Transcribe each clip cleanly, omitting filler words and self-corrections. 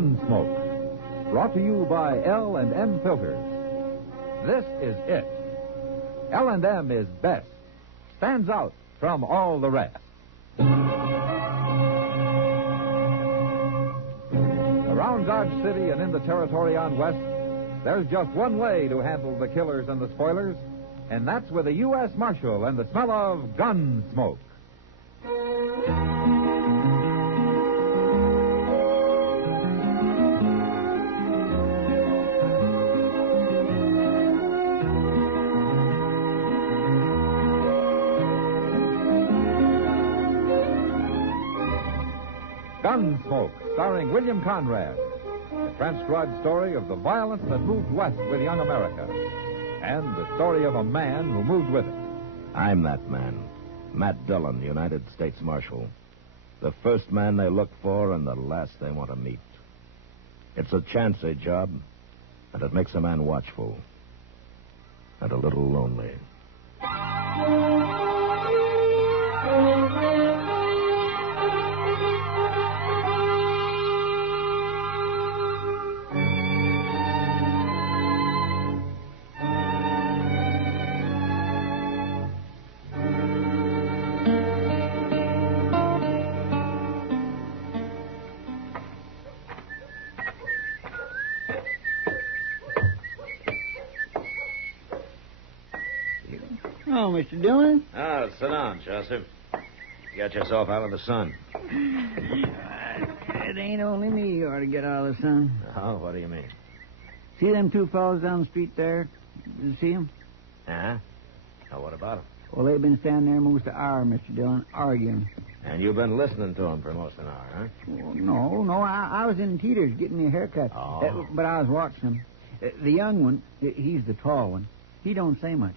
Gunsmoke, brought to you by L&M Filters. This is it. L&M is best, stands out from all the rest. Around Dodge City and in the territory on West, there's just one way to handle the killers and the spoilers, and that's with a U.S. Marshal and the smell of Gunsmoke. Gunsmoke, starring William Conrad. A transcribed story of the violence that moved west with young America. And the story of a man who moved with it. I'm that man. Matt Dillon, United States Marshal. The first man they look for and the last they want to meet. It's a chancy job, and it makes a man watchful. And a little lonely. Oh, Mr. Dillon? Oh, sit down, Chaucer. Get yourself out of the sun. It ain't only me you ought to get out of the sun. Oh, what do you mean? See them two fellows down the street there? You see them? Yeah? Oh, what about them? Well, they've been standing there most of an hour, Mr. Dillon, arguing. And you've been listening to them for most of an hour, huh? Well, no, I was in Teeter's getting me a haircut. Oh. But I was watching them. The young one, he's the tall one. He don't say much.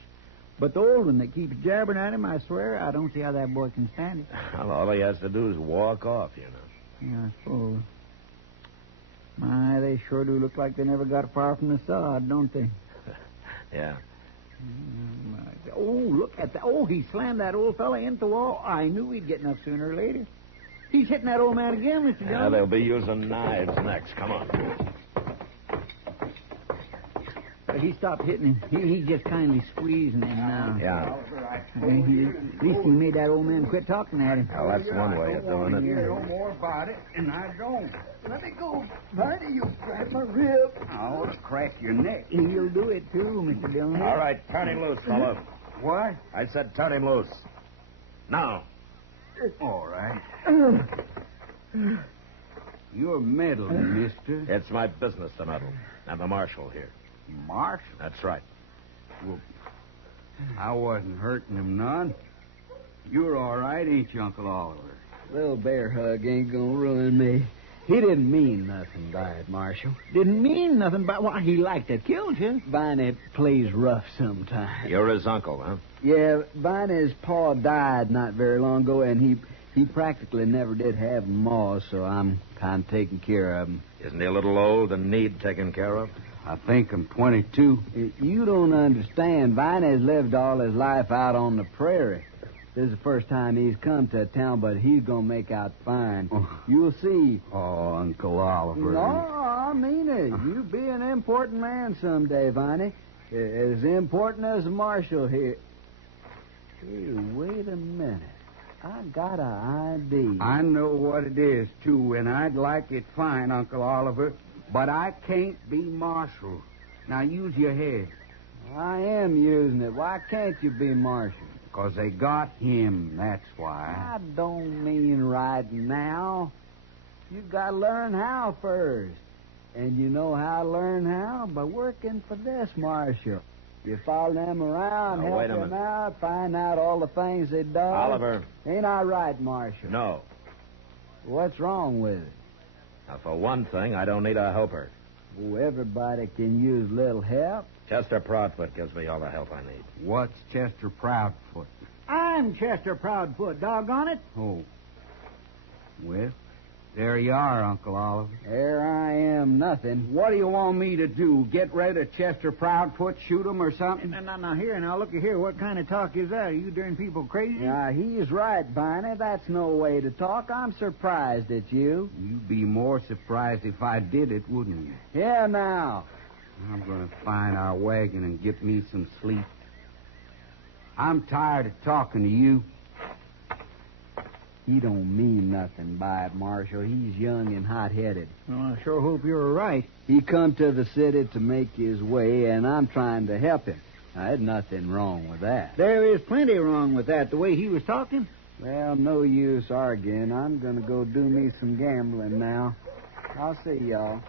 But the old one that keeps jabbering at him, I swear, I don't see how that boy can stand it. Well, all he has to do is walk off, you know. Yeah, I suppose. My, they sure do look like they never got far from the sod, don't they? Yeah. Oh, look at that. Oh, he slammed that old fella into the wall. I knew he'd get enough sooner or later. He's hitting that old man again, Mr. Yeah, Dillon. they'll be using knives next. Come on. But he stopped hitting him. He's just kindly squeezing him now. Yeah. At least he made that old man quit talking at him. Well, that's one way of doing it. No more about it, and I don't. Let me go, Barney. You grab my rib. I ought to crack your neck. He'll do it, too, Mr. Dillon. All right, turn him loose, fellow. What? I said turn him loose. Now. All right. You're meddling, mister. It's my business to meddle. I'm the marshal here. Marshal? That's right. Well, I wasn't hurting him none. You're all right, ain't you, Uncle Oliver? Little bear hug ain't gonna ruin me. He didn't mean nothing by it, Marshal. Didn't mean nothing by why he liked to kill you. Viney plays rough sometimes. You're his uncle, huh? Yeah, Viney's pa died not very long ago, and he practically never did have a ma, so I'm kind of taking care of him. Isn't he a little old and need taken care of? I think I'm 22. You don't understand. Viney's lived all his life out on the prairie. This is the first time he's come to town, but he's going to make out fine. Oh. You'll see. Oh, Uncle Oliver. No, I mean it. You'll be an important man someday, Viney. As important as the marshal here. Hey, wait a minute. I got an ID. I know what it is, too, and I'd like it fine, Uncle Oliver. But I can't be marshal. Now, use your head. I am using it. Why can't you be marshal? Because they got him, that's why. I don't mean right now. You got to learn how first. And you know how to learn how? By working for this marshal. You follow them around, Now, help wait a them minute. out, find out all the things they do. Oliver. Ain't I right, Marshal? No. What's wrong with it? Now, for one thing, I don't need a helper. Oh, everybody can use a little help. Chester Proudfoot gives me all the help I need. What's Chester I'm Chester Proudfoot, doggone it. Oh. Well, There you are, Uncle Oliver. There I am, nothing. What do you want me to do? Get rid of Chester Proudfoot, shoot him or something? Now, look here. What kind of talk is that? Are you darn people crazy? Yeah, he's right, Viney. That's no way to talk. I'm surprised at you. You'd be more surprised if I did it, wouldn't you? Yeah, now. I'm going to find our wagon and get me some sleep. I'm tired of talking to you. He don't mean nothing by it, Marshal. He's young and hot-headed. Well, I sure hope you're right. He come to the city to make his way, and I'm trying to help him. There's nothing wrong with that. There is plenty wrong with that, the way he was talking. Well, no use arguing. I'm going to go do me some gambling now. I'll see y'all.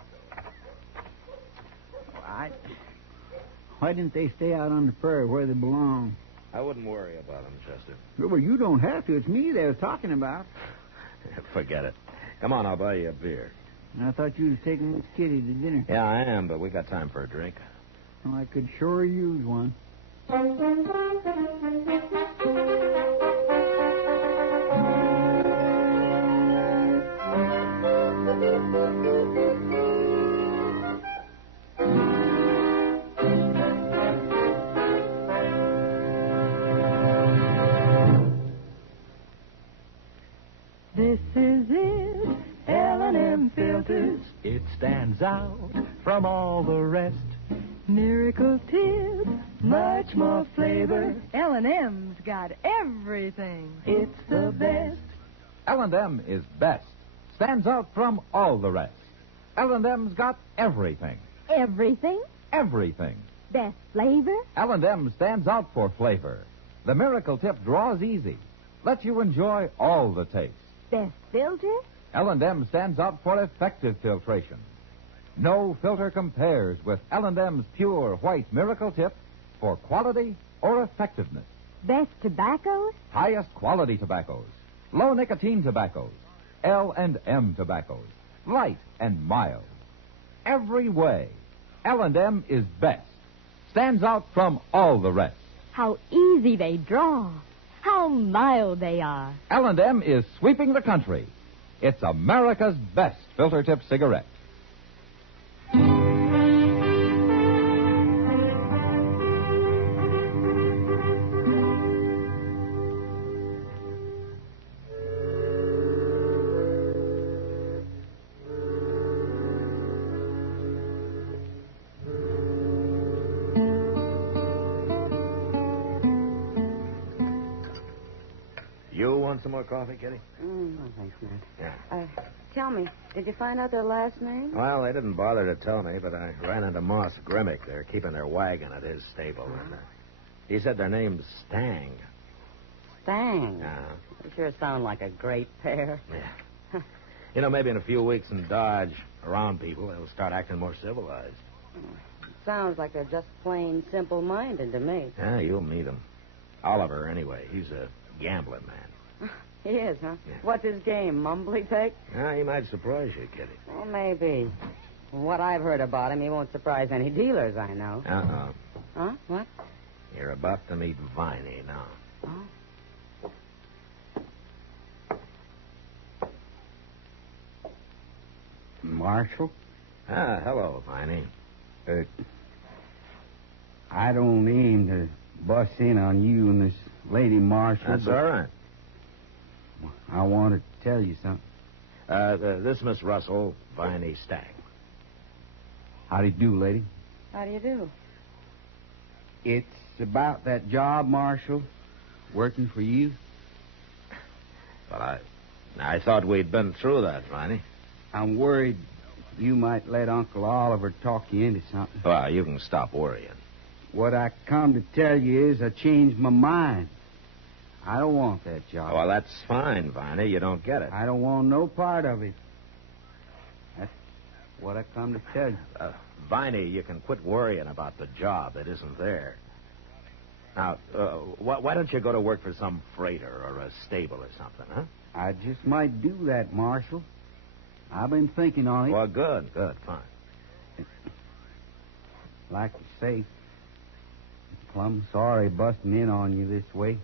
Why didn't they stay out on the prairie where they belong? I wouldn't worry about him, Chester. Well, you don't have to. It's me they was talking about. Forget it. Come on, I'll buy you a beer. I thought you was taking Miss Kitty to dinner. Yeah, I am, but we got time for a drink. Well, I could sure use one. This is it, L&M filters. It stands out from all the rest. Miracle tip, much more flavor. L&M's got everything. It's the best. L&M is best. Stands out from all the rest. L&M's got everything. Everything? Everything. Best flavor? L&M stands out for flavor. The Miracle Tip draws easy. Lets you enjoy all the taste. Best filter? L&M stands out for effective filtration. No filter compares with L&M's pure white Miracle Tip for quality or effectiveness. Best tobaccos? Highest quality tobaccos. Low nicotine tobaccos. L&M tobaccos. Light and mild. Every way, L&M is best. Stands out from all the rest. How easy they draw. How mild they are. L&M is sweeping the country. It's America's best filter tip cigarette. You want some more coffee, Kitty? No, thanks, Matt. Yeah. Tell me, did you find out their last name? Well, they didn't bother to tell me, but I ran into Moss Grimmick. They're keeping their wagon at his stable. And he said their name's Stang. Stang? Yeah. They sure sound like a great pair. Yeah. You know, maybe in a few weeks in Dodge, around people, they'll start acting more civilized. Sounds like they're just plain simple-minded to me. Yeah, you'll meet him. Oliver, anyway. He's a gambling man. He is, huh? Yeah. What's his game, mumbly peg? Yeah, he might surprise you, Kitty. Well, maybe. From what I've heard about him, he won't surprise any dealers I know. Uh-uh. Huh? What? You're about to meet Viney now. Oh. Marshal? Ah, hello, Viney. I don't aim to bust in on you and this lady, Marshal. That's but all right. I want to tell you something. This Miss Russell, Viney Stang. How do you do, lady? How do you do? It's about that job, Marshal, working for you. But I thought we'd been through that, Viney. I'm worried you might let Uncle Oliver talk you into something. Well, you can stop worrying. What I come to tell you is I changed my mind. I don't want that job. Well, that's fine, Viney. You don't get it. I don't want no part of it. That's what I come to tell you. Viney, you can quit worrying about the job that isn't there. Now, why don't you go to work for some freighter or a stable or something, huh? I just might do that, Marshal. I've been thinking on it. Well, good, fine. Like you say, plumb sorry busting in on you this way.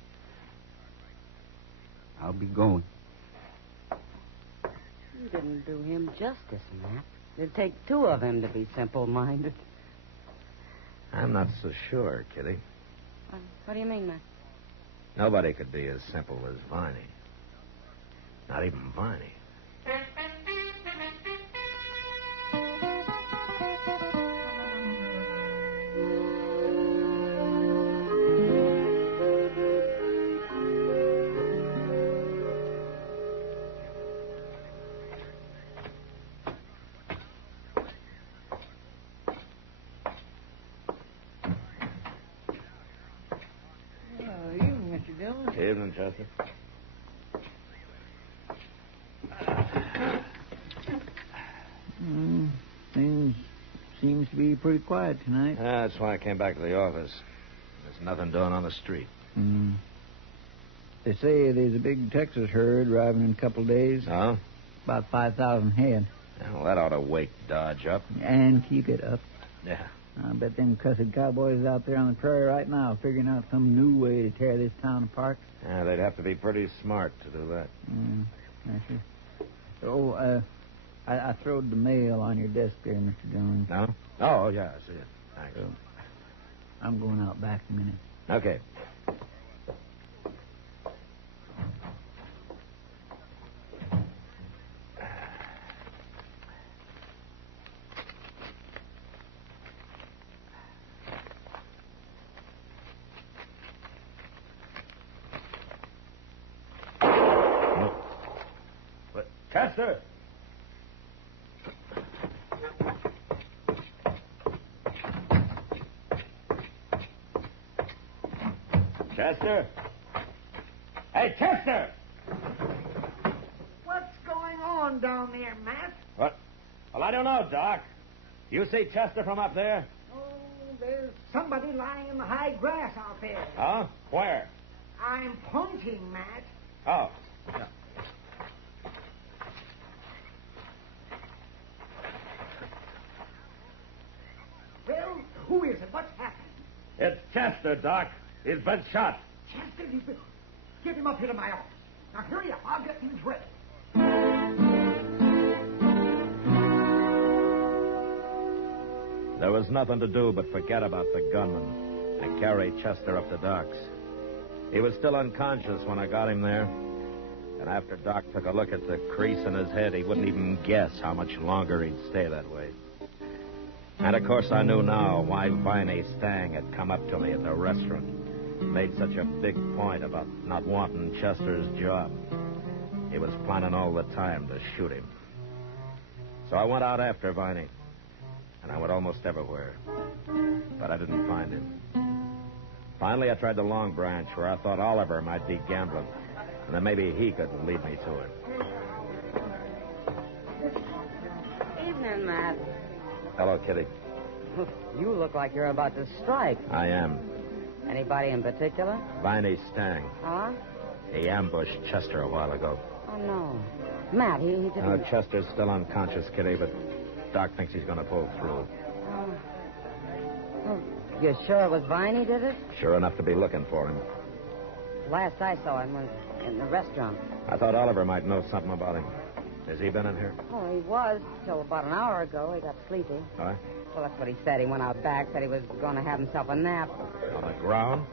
I'll be going. You didn't do him justice, Matt. It'd take two of him to be simple-minded. I'm not so sure, Kitty. What do you mean, Matt? Nobody could be as simple as Viney. Not even Viney. Evening, Chester. Things seems to be pretty quiet tonight. That's why I came back to the office. There's nothing doing on the street. They say there's a big Texas herd arriving in a couple of days. Oh? About 5,000 head. Well, that ought to wake Dodge up. And keep it up. Yeah. I bet them cussed cowboys out there on the prairie right now figuring out some new way to tear this town apart. Yeah, they'd have to be pretty smart to do that. I see. Oh, I throwed the mail on your desk there, Mr. Jones. No? Oh, yeah, I see it. Thanks. So, I'm going out back a minute. Okay. Chester! Chester? Hey, Chester! What's going on down there, Matt? What? Well, I don't know, Doc. You see Chester from up there? Oh, there's somebody lying in the high grass out there. Huh? Where? I'm pointing, Matt. Oh. Yeah. Well, who is it? What's happened? It's Chester, Doc. He's been shot. Chester, get him up here to my office. Now, hurry up. I'll get things ready. There was nothing to do but forget about the gunman and carry Chester up the docks. He was still unconscious when I got him there. And after Doc took a look at the crease in his head, he wouldn't even guess how much longer he'd stay that way. And, of course, I knew now why Viney Stang had come up to me at the restaurant. Made such a big point about not wanting Chester's job. He was planning all the time to shoot him. So I went out after Viney. And I went almost everywhere. But I didn't find him. Finally, I tried the Long Branch, where I thought Oliver might be gambling. And then maybe he could lead me to it. Evening, Matt. Hello, Kitty. You look like you're about to strike. I am. Anybody in particular? Viney Stang. Huh? He ambushed Chester a while ago. Oh, no. Matt, he didn't... No, Chester's still unconscious, Kitty, but Doc thinks he's going to pull through. Oh, you sure it was Viney did it? Sure enough to be looking for him. Last I saw him was in the restaurant. I thought Oliver might know something about him. Has he been in here? Oh, he was till about an hour ago. He got sleepy. All right. Well, that's what he said. He went out back, said he was going to have himself a nap. On the ground?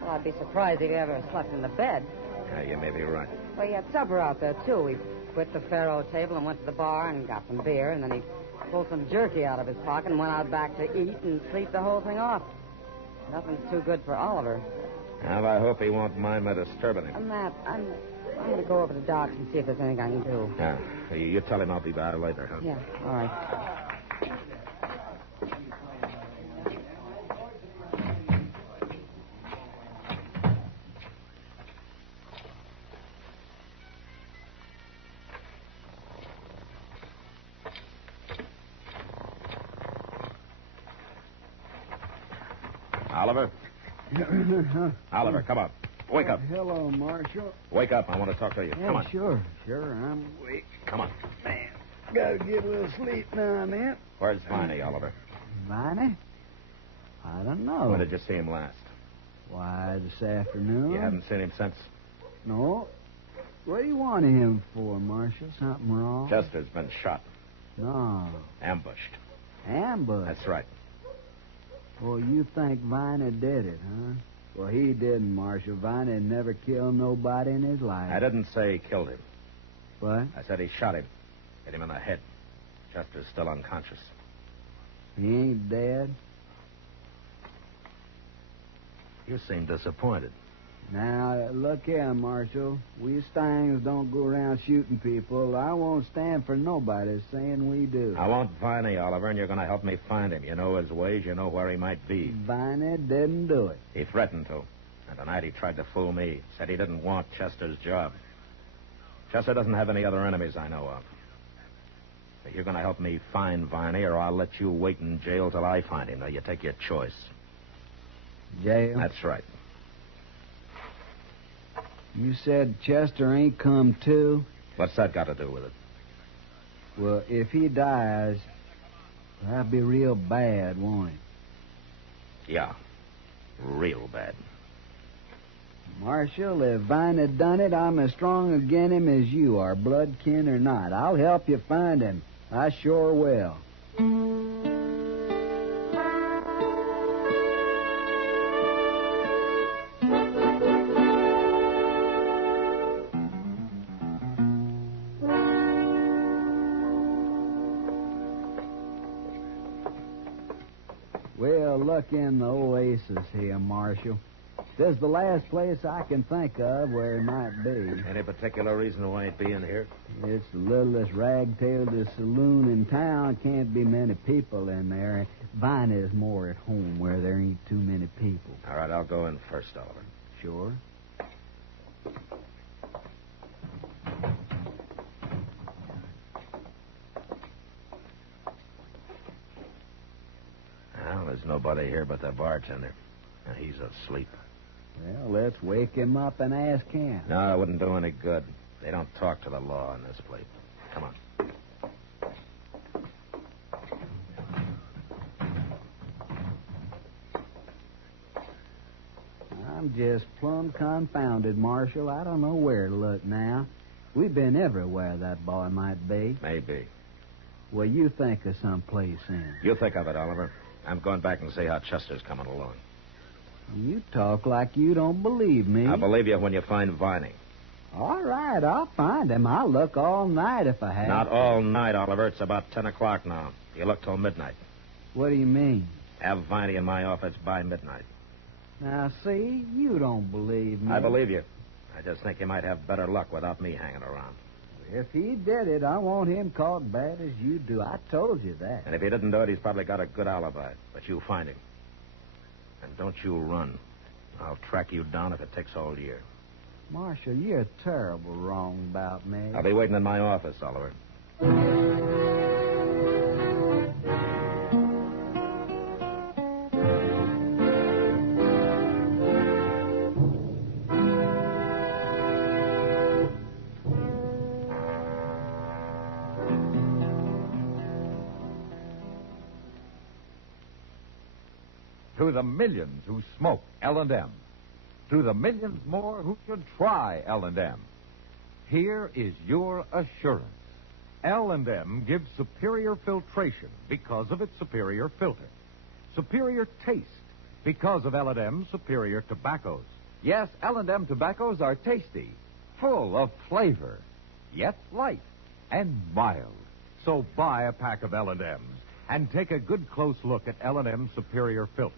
Well, I'd be surprised if he ever slept in the bed. Yeah, you may be right. Well, he had supper out there, too. We quit the faro table and went to the bar and got some beer, and then he pulled some jerky out of his pocket and went out back to eat and sleep the whole thing off. Nothing's too good for Oliver. Well, I hope he won't mind my disturbing him. Matt, I'm going to go over to Doc's and see if there's anything I can do. Yeah. You tell him I'll be back later, huh? Yeah, all right. Oliver? Oliver, come on. Wake up. Hello, Marshal. Wake up. I want to talk to you. Yeah, Come on. Sure. I'm awake. Come on. Man, gotta get a little sleep now and then. Where's Viney, Oliver? Viney? I don't know. When did you see him last? Why, this afternoon. You haven't seen him since? No. What do you want him for, Marshal? Something wrong? Chester's been shot. No. Ambushed. Ambush? That's right. Well, you think Viney did it, huh? Well, he didn't, Marshal. Viney never killed nobody in his life. I didn't say he killed him. What? I said he shot him. Hit him in the head. Chester's still unconscious. He ain't dead? You seem disappointed. Now, look here, Marshal. We Stangs don't go around shooting people. I won't stand for nobody saying we do. I want Viney, Oliver, and you're going to help me find him. You know his ways. You know where he might be. Viney didn't do it. He threatened to. And tonight he tried to fool me. Said he didn't want Chester's job. Chester doesn't have any other enemies I know of. But you're going to help me find Viney, or I'll let you wait in jail till I find him. Now, you take your choice. Jail? That's right. You said Chester ain't come to? What's that got to do with it? Well, if he dies, that'd be real bad, won't it? Yeah. Real bad. Marshal, if Viney done it, I'm as strong against him as you are, blood kin or not. I'll help you find him. I sure will. Well, look in the oasis here, Marshal. This is the last place I can think of where he might be. Any particular reason why he'd be in here? It's the littlest rag-tailed saloon in town. Can't be many people in there. Viney's more at home where there ain't too many people. All right, I'll go in first, Oliver. Sure. Well, there's nobody here but the bartender. And he's asleep. Well, let's wake him up and ask him. No, it wouldn't do any good. They don't talk to the law in this place. Come on. I'm just plumb confounded, Marshal. I don't know where to look now. We've been everywhere that boy might be. Maybe. Well, you think of some place in. You think of it, Oliver. I'm going back and see how Chester's coming along. You talk like you don't believe me. I'll believe you when you find Viney. All right, I'll find him. I'll look all night if I have. Not all night, Oliver. It's about 10 o'clock now. You look till midnight. What do you mean? Have Viney in my office by midnight. Now, see, you don't believe me. I believe you. I just think you might have better luck without me hanging around. If he did it, I want him caught bad as you do. I told you that. And if he didn't do it, he's probably got a good alibi. But you find him. And don't you run. I'll track you down if it takes all year. Marshal, you're terrible wrong about me. I'll be waiting in my office, Oliver. To the millions who smoke L&M. To the millions more who should try L&M. Here is your assurance. L&M gives superior filtration because of its superior filter. Superior taste because of L&M's superior tobaccos. Yes, L&M tobaccos are tasty, full of flavor, yet light and mild. So buy a pack of L&M's and take a good close look at L&M's superior filter.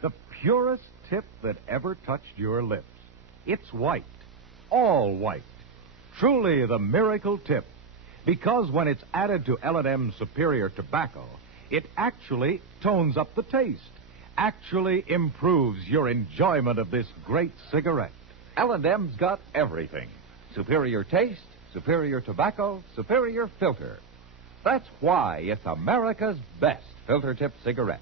The purest tip that ever touched your lips. It's white, all white. Truly the miracle tip. Because when it's added to L&M's superior tobacco, it actually tones up the taste, actually improves your enjoyment of this great cigarette. L&M's got everything. Superior taste, superior tobacco, superior filter. That's why it's America's best filter tip cigarette.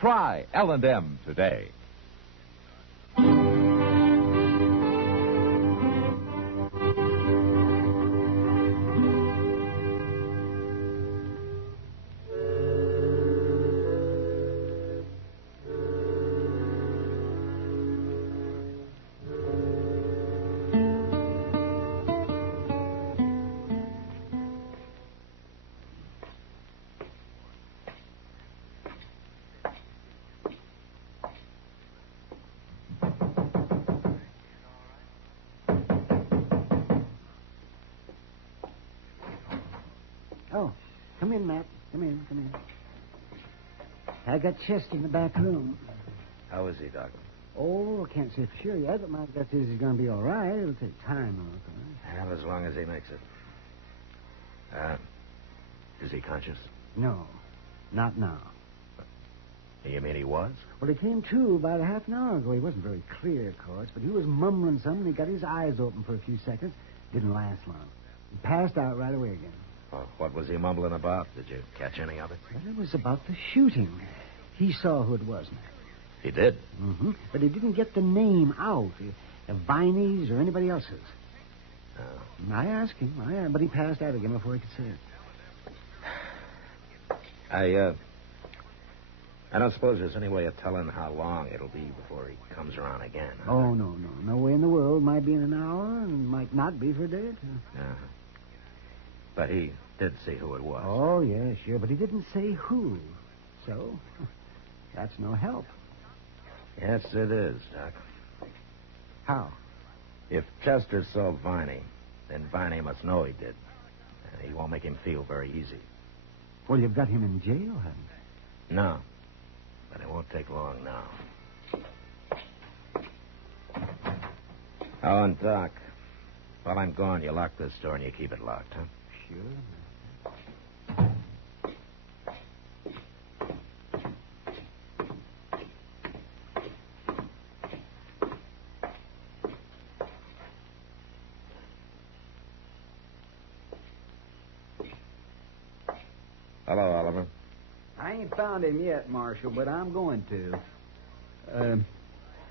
Try L&M today. Come in, Matt. Come in. I got Chester in the back room. How is he, Doc? Oh, I can't say for sure yet, but my guess is he's going to be all right. It'll take time, though. Well, as long as he makes it. Is he conscious? No, not now. You mean he was? Well, he came to about a half an hour ago. He wasn't very clear, of course, but he was mumbling something. He got his eyes open for a few seconds. Didn't last long. He passed out right away again. Well, what was he mumbling about? Did you catch any of it? Well, it was about the shooting. He saw who it was, Matt. He did? Mm-hmm. But he didn't get the name out. Viney's or anybody else's. Oh. I asked him, but he passed out again before he could say it. I don't suppose there's any way of telling how long it'll be before he comes around again. Huh? Oh, no. No way in the world. Might be in an hour and might not be for a day or two. Uh-huh. But he did see who it was. Oh, yeah, sure. But he didn't say who. So, that's no help. Yes, it is, Doc. How? If Chester saw Viney, then Viney must know he did. And he won't make him feel very easy. Well, you've got him in jail, haven't you? No. But it won't take long now. Oh, and Doc, while I'm gone, you lock this door and you keep it locked, huh? Sure. Hello, Oliver. I ain't found him yet, Marshal, but I'm going to.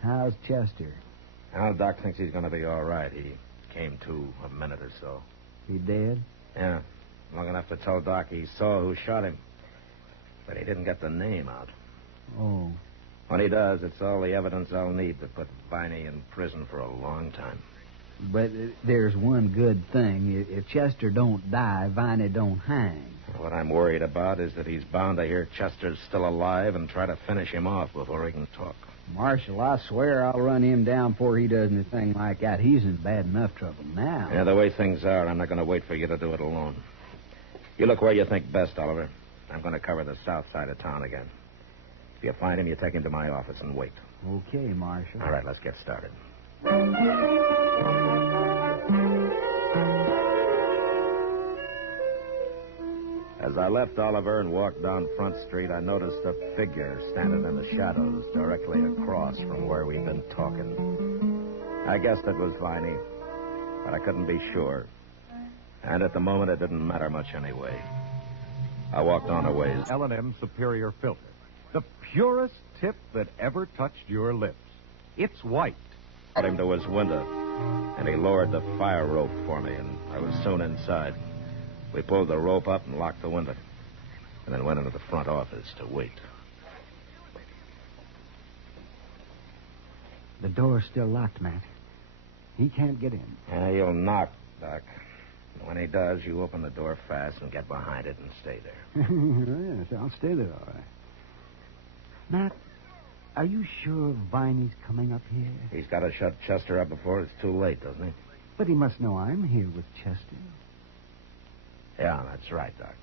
How's Chester? Well, Doc thinks he's going to be all right. He came to a minute or so. He dead? Yeah. Long enough to tell Doc he saw who shot him. But he didn't get the name out. Oh. When he does, it's all the evidence I'll need to put Viney in prison for a long time. But there's one good thing. If Chester don't die, Viney don't hang. What I'm worried about is that he's bound to hear Chester's still alive and try to finish him off before he can talk. Marshal, I swear I'll run him down before he does anything like that. He's in bad enough trouble now. Yeah, the way things are, I'm not going to wait for you to do it alone. You look where you think best, Oliver. I'm going to cover the south side of town again. If you find him, you take him to my office and wait. Okay, Marshal. All right, let's get started. As I left Oliver and walked down Front Street, I noticed a figure standing in the shadows directly across from where we'd been talking. I guessed it was Viney, but I couldn't be sure. And at the moment, it didn't matter much anyway. I walked on a ways. L&M Superior Filter. The purest tip that ever touched your lips. It's white. Brought him to his window, and he lowered the fire rope for me, and I was soon inside. We pulled the rope up and locked the window, and then went into the front office to wait. The door's still locked, Matt. He can't get in. Yeah, you'll knock, Doc. When he does, you open the door fast and get behind it and stay there. Yes, I'll stay there, all right. Matt, are you sure Viney's coming up here? He's got to shut Chester up before it's too late, doesn't he? But he must know I'm here with Chester. Yeah, that's right, Doc.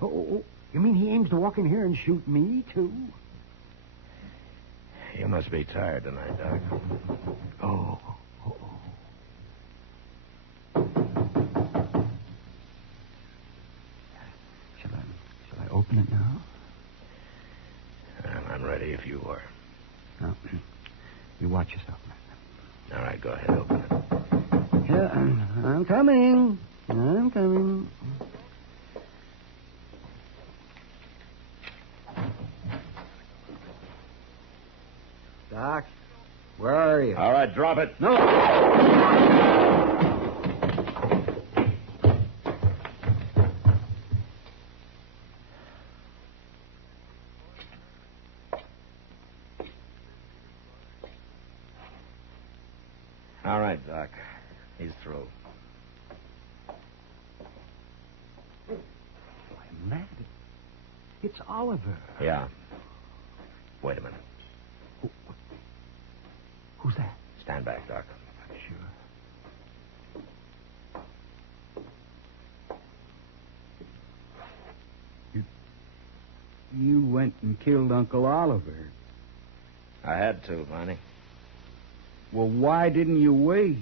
Oh, you mean he aims to walk in here and shoot me, too? You must be tired tonight, Doc. Oh. Shall I open it now? I'm ready if you are. No. You watch yourself, man. All right, go ahead, open it. Yeah, I'm coming. I'm coming. Doc, where are you? All right, drop it. No. All right, Doc. He's through. Matt, it's Oliver. Yeah. Wait a minute. Who's that? Stand back, Doc. Sure. and killed Uncle Oliver. I had to, Viney. Well, why didn't you wait?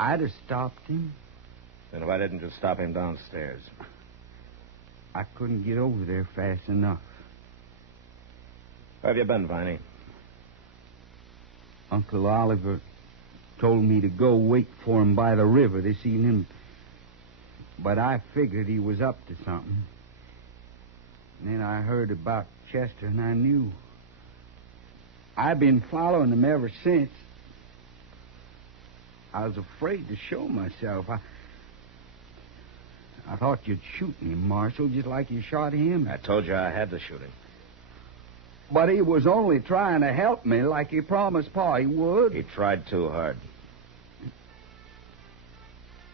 I'd have stopped him. Then why didn't you stop him downstairs? I couldn't get over there fast enough. Where have you been, Viney? Uncle Oliver told me to go wait for him by the river this evening, but I figured he was up to something. And then I heard about Chester, and I knew. I've been following him ever since. I was afraid to show myself. I thought you'd shoot me, Marshal, just like you shot him. I told you I had to shoot him. But he was only trying to help me like he promised Pa he would. He tried too hard.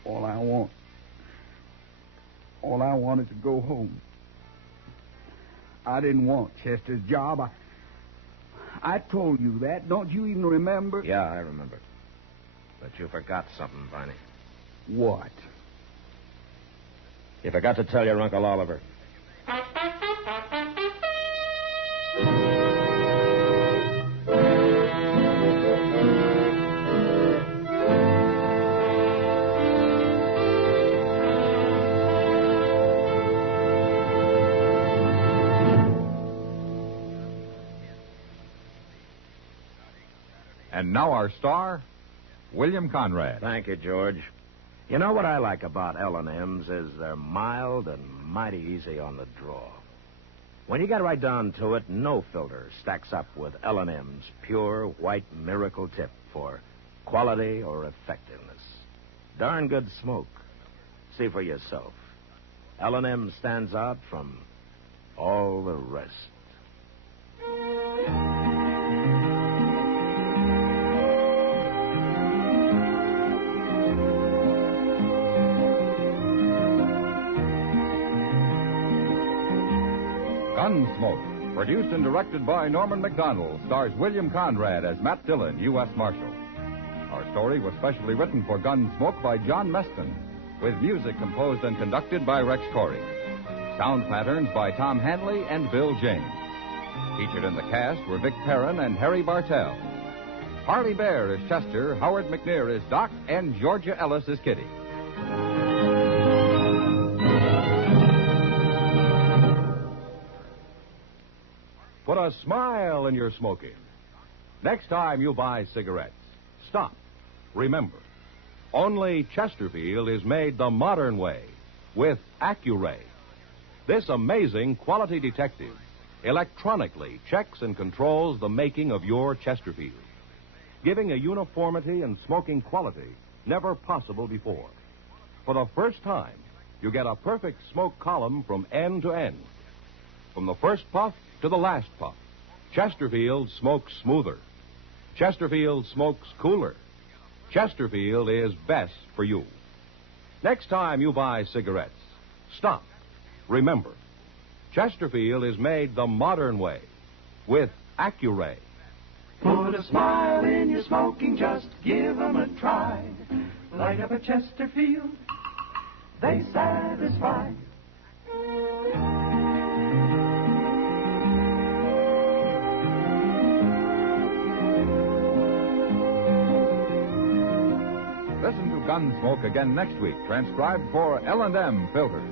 All I want is to go home. I didn't want Chester's job. I told you that. Don't you even remember? Yeah, I remember. But you forgot something, Viney. What? You forgot to tell your Uncle Oliver. And now our star, William Conrad. Thank you, George. You know what I like about L&M's is they're mild and mighty easy on the draw. When you get right down to it, no filter stacks up with L&M's pure white miracle tip for quality or effectiveness. Darn good smoke. See for yourself. L&M stands out from all the rest. Gunsmoke, produced and directed by Norman Macdonnell, stars William Conrad as Matt Dillon, U.S. Marshal. Our story was specially written for Gunsmoke by John Meston, with music composed and conducted by Rex Corey. Sound patterns by Tom Hanley and Bill James. Featured in the cast were Vic Perrin and Harry Bartell. Harley Bear is Chester, Howard McNear is Doc, and Georgia Ellis is Kitty. Put a smile in your smoking. Next time you buy cigarettes, stop. Remember, only Chesterfield is made the modern way with Accuray. This amazing quality detective electronically checks and controls the making of your Chesterfield, giving a uniformity and smoking quality never possible before. For the first time, you get a perfect smoke column from end to end. From the first puff to the last puff, Chesterfield smokes smoother. Chesterfield smokes cooler. Chesterfield is best for you. Next time you buy cigarettes, stop. Remember, Chesterfield is made the modern way with Accuray. Put a smile in your smoking, just give 'em a try. Light up a Chesterfield, they satisfy. Listen to Gunsmoke again next week, transcribed for L&M Filters.